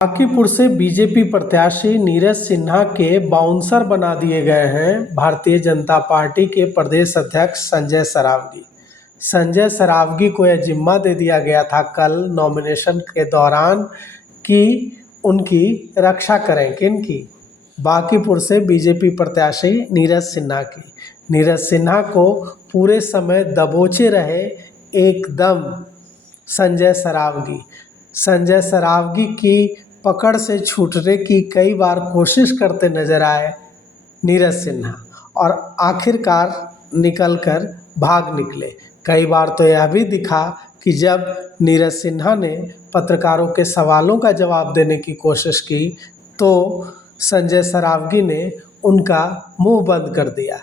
बांकीपुर से बीजेपी प्रत्याशी नीरज सिन्हा के बाउंसर बना दिए गए हैं भारतीय जनता पार्टी के प्रदेश अध्यक्ष संजय सरावगी। संजय सरावगी को यह जिम्मा दे दिया गया था कल नॉमिनेशन के दौरान कि उनकी रक्षा करें। किनकी? बांकीपुर से बीजेपी प्रत्याशी नीरज सिन्हा की। नीरज सिन्हा को पूरे समय दबोचे रहे एकदम संजय सरावगी। संजय सरावगी की पकड़ से छूटने की कई बार कोशिश करते नजर आए नीरज सिन्हा और आखिरकार निकलकर भाग निकले। कई बार तो यह भी दिखा कि जब नीरज सिन्हा ने पत्रकारों के सवालों का जवाब देने की कोशिश की तो संजय सरावगी ने उनका मुंह बंद कर दिया,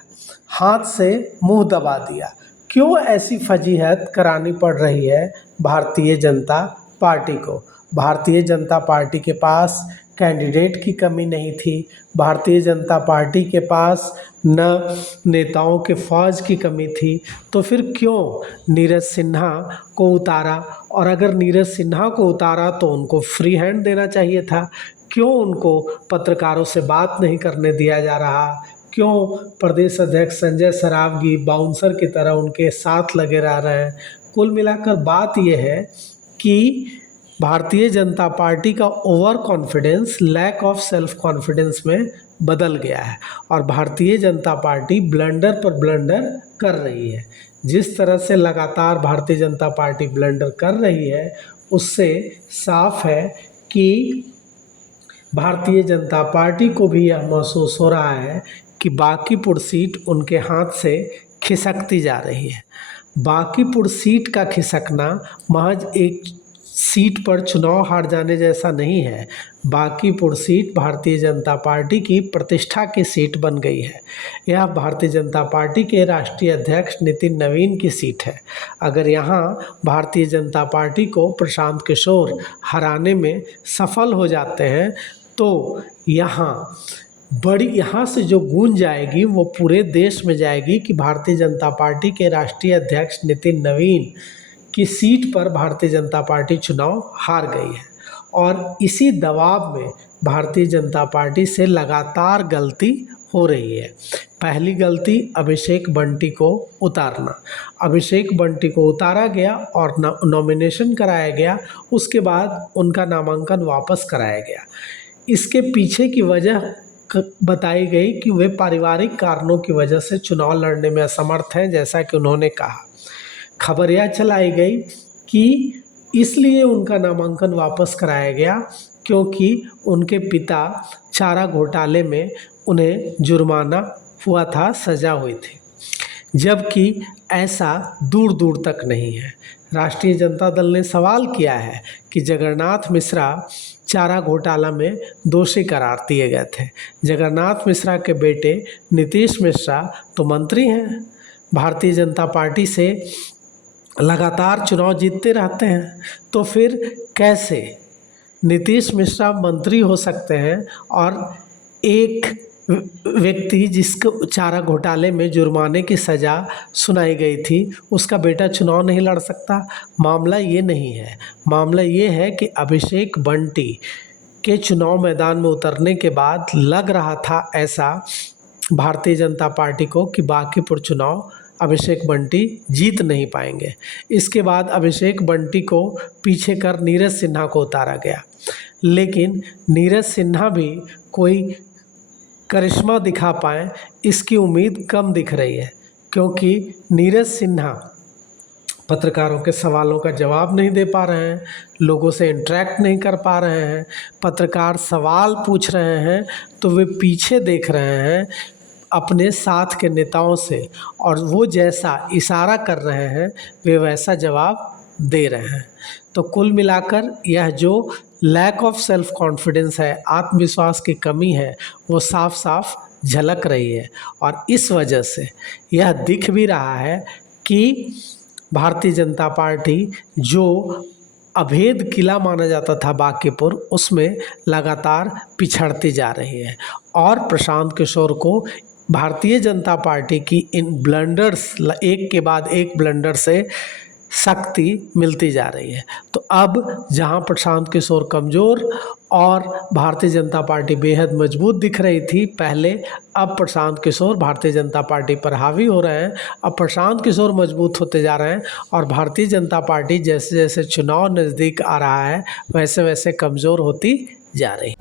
हाथ से मुंह दबा दिया। क्यों ऐसी फजीहत करानी पड़ रही है भारतीय जनता पार्टी को? भारतीय जनता पार्टी के पास कैंडिडेट की कमी नहीं थी, भारतीय जनता पार्टी के पास न नेताओं के फौज की कमी थी, तो फिर क्यों नीरज सिन्हा को उतारा? और अगर नीरज सिन्हा को उतारा तो उनको फ्री हैंड देना चाहिए था। क्यों उनको पत्रकारों से बात नहीं करने दिया जा रहा? क्यों प्रदेश अध्यक्ष संजय सरावगी बाउंसर की तरह उनके साथ लगे रह रहे हैं? कुल मिलाकर बात यह है कि भारतीय जनता पार्टी का over confidence lack of self confidence में बदल गया है और भारतीय जनता पार्टी ब्लंडर पर ब्लंडर कर रही है। जिस तरह से लगातार भारतीय जनता पार्टी ब्लंडर कर रही है उससे साफ है कि भारतीय जनता पार्टी को भी यह महसूस हो रहा है कि बांकीपुर सीट उनके हाथ से खिसकती जा रही है। बांकीपुर सीट का खिसकना महज एक सीट पर चुनाव हार जाने जैसा नहीं है। बांकीपुर सीट भारतीय जनता पार्टी की प्रतिष्ठा की सीट बन गई है। यह भारतीय जनता पार्टी के राष्ट्रीय अध्यक्ष नितिन नवीन की सीट है। अगर यहाँ भारतीय जनता पार्टी को प्रशांत किशोर हराने में सफल हो जाते हैं तो यहाँ से जो गूंज जाएगी वो पूरे देश में जाएगी कि भारतीय जनता पार्टी के राष्ट्रीय अध्यक्ष नितिन नवीन की सीट पर भारतीय जनता पार्टी चुनाव हार गई है। और इसी दबाव में भारतीय जनता पार्टी से लगातार गलती हो रही है। पहली गलती अभिषेक बंटी को उतारना। अभिषेक बंटी को उतारा गया और नॉमिनेशन कराया गया, उसके बाद उनका नामांकन वापस कराया गया। इसके पीछे की वजह बताई गई कि वे पारिवारिक कारणों की वजह से चुनाव लड़ने में असमर्थ हैं, जैसा कि उन्होंने कहा। खबर यह चलाई गई कि इसलिए उनका नामांकन वापस कराया गया क्योंकि उनके पिता चारा घोटाले में उन्हें जुर्माना हुआ था, सजा हुई थी, जबकि ऐसा दूर दूर तक नहीं है। राष्ट्रीय जनता दल ने सवाल किया है कि जगन्नाथ मिश्रा चारा घोटाला में दोषी करार दिए गए थे। जगन्नाथ मिश्रा के बेटे नीतीश मिश्रा तो मंत्री हैं, भारतीय जनता पार्टी से लगातार चुनाव जीतते रहते हैं, तो फिर कैसे नीतीश मिश्रा मंत्री हो सकते हैं और एक व्यक्ति जिसको चारा घोटाले में जुर्माने की सज़ा सुनाई गई थी उसका बेटा चुनाव नहीं लड़ सकता? मामला ये नहीं है। मामला ये है कि अभिषेक बंटी के चुनाव मैदान में उतरने के बाद लग रहा था ऐसा भारतीय जनता पार्टी को कि बांकीपुर चुनाव अभिषेक बंटी जीत नहीं पाएंगे। इसके बाद अभिषेक बंटी को पीछे कर नीरज सिन्हा को उतारा गया, लेकिन नीरज सिन्हा भी कोई करिश्मा दिखा पाए इसकी उम्मीद कम दिख रही है, क्योंकि नीरज सिन्हा पत्रकारों के सवालों का जवाब नहीं दे पा रहे हैं, लोगों से इंटरेक्ट नहीं कर पा रहे हैं। पत्रकार सवाल पूछ रहे हैं तो वे पीछे देख रहे हैं अपने साथ के नेताओं से और वो जैसा इशारा कर रहे हैं वे वैसा जवाब दे रहे हैं। तो कुल मिलाकर यह जो लैक ऑफ सेल्फ कॉन्फिडेंस है, आत्मविश्वास की कमी है, वो साफ साफ झलक रही है। और इस वजह से यह दिख भी रहा है कि भारतीय जनता पार्टी जो अभेद किला माना जाता था बांकीपुर, उसमें लगातार पिछड़ती जा रही है। और प्रशांत किशोर को भारतीय जनता पार्टी की इन ब्लंडर्स, एक के बाद एक ब्लंडर से शक्ति मिलती जा रही है। तो अब जहां प्रशांत किशोर कमज़ोर और भारतीय जनता पार्टी बेहद मजबूत दिख रही थी पहले, अब प्रशांत किशोर भारतीय जनता पार्टी पर हावी हो रहे हैं। अब प्रशांत किशोर मजबूत होते जा रहे हैं और भारतीय जनता पार्टी जैसे जैसे चुनाव नज़दीक आ रहा है वैसे वैसे कमज़ोर होती जा रही है।